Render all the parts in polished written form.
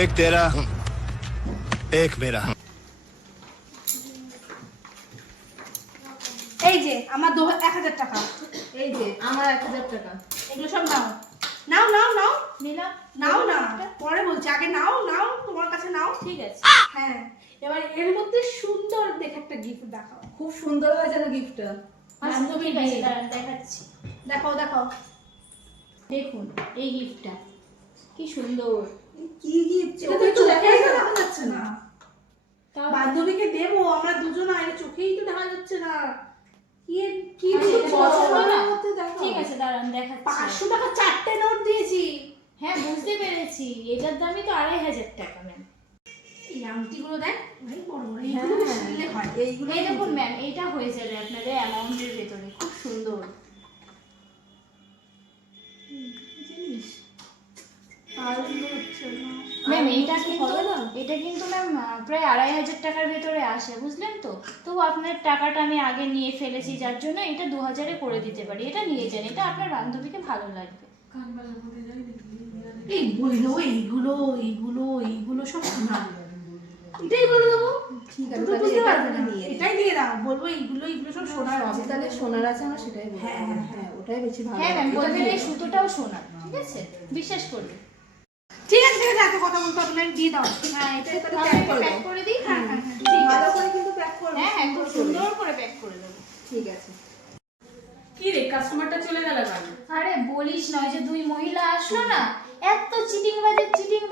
एक तेरा एक मेरा। এই যে আমার 1000 টাকা, এই যে আমার 1000 টাকা। এগুলো সব নাও নাও নাও নাও নিলাম। নাও না, পরে বলছি, আগে নাও নাও, তোমার কাছে নাও। ঠিক আছে। হ্যাঁ, এবার এর মধ্যে সুন্দর দেখে একটা গিফট দেখাও। খুব সুন্দর হয় যেন গিফটটা। বান্ধবী ঠিক আছে, দিয়ে। দাঁড়ান দেখাচ্ছি। দেখাও দেখাও। দেখুন এই গিফটটা কি সুন্দর। কি গিফট? এটা এটা তো তো চোখেই চোখেই দেখা দেখা যাচ্ছে না। তাও বান্ধবীকে দেবো আমরা দুজন, আগে চোখেই তো দেখা যাচ্ছে না। কি কি আচ্ছা, এটা বড় পছন্দ বড় না? মধ্যে দেখাও। ঠিক আছে, দাঁড়ান দেখাচ্ছি। 500 টাকা 4টে নোট দিয়েছি। হ্যাঁ বুঝতে পেরেছি, এটার দামই তো 2500 টাকা ম্যাম। এই আংটিগুলো দেখ, অনেক বড় বড়, হ্যাঁ, এইগুলো কিনলে হয়। এইগুলো এই দেখুন ম্যাম, এইটা হয়ে যাবে আপনাদের অ্যামাউন্টের ভেতরে। খুব সুন্দর জিনিস আনন্দ হচ্ছে না। ম্যাম। এইটা কিছু কিন্তু হবে না? এটা কিন্তু ম্যাম প্রায় 2500 টাকার ভেতরে আসে, বুঝলেন তো। তো আপনার টাকাটা আমি আগে নিয়ে ফেলেছি, যার জন্য এটা 2000-এ করে দিতে পারি। এটা নিয়ে যান, এটা আপনার বান্ধবীকে ভালো লাগবে। এইগুলো এইগুলো এইগুলো এইগুলো সব শোনা, এটাই বলে দেবো। ঠিক তো বুঝতে পারবে না, এটাই দিয়ে দাও, বলবো এইগুলো এইগুলো সব সোনার আছে। তাহলে সোনার আছে, আমরা সেটাই বলবো। হ্যাঁ, হ্যাঁ, হ্যাঁ, ওটাই বেশি ভালো। হ্যাঁ ম্যাম, এটা বলবেন দিয়ে এই দাও। সুতোটাও সোনার, ঠিক আছে, বিশ্বাস করবে। ঠিক আছে ঠিক আছে, এত কথা বলতে হবে না, দিয়ে দাও। হ্যাঁ, এটা তাহলে তাহলে প্যাক করে প্যাক দাও। করে দিই। হ্যাঁ হ্যাঁ হ্যাঁ, ঠিক ভালো আছে। করে কিন্তু প্যাক করবে। হ্যাঁ হ্যাঁ, খুব সুন্দর করে প্যাক করে দেবো। ঠিক আছে। কি রে, কাস্টমারটা চলে গেল কেন? আরে বলিস নয়, যে দুই মহিলা আসলো না, এত চিটিং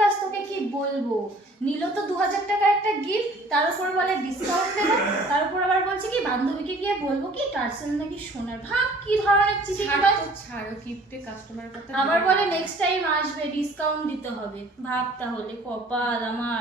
বাজ, তোকে কি বলবো। নিল তো 2000 টাকার একটা গিফট, তার উপর বলে ডিসকাউন্ট দেবো, তার উপর আবার বলছে কি বান্ধবীকে গিয়ে বলবো কি টার্সেল নাকি সোনার। ভাব কি ধরনের চিটিং বাজ। ছাড়ো গিফটে কাস্টমারের কথা। আবার বলে নেক্সট টাইম আসবে, ডিসকাউন্ট দিতে হবে। ভাব তাহলে, কপাল আমার।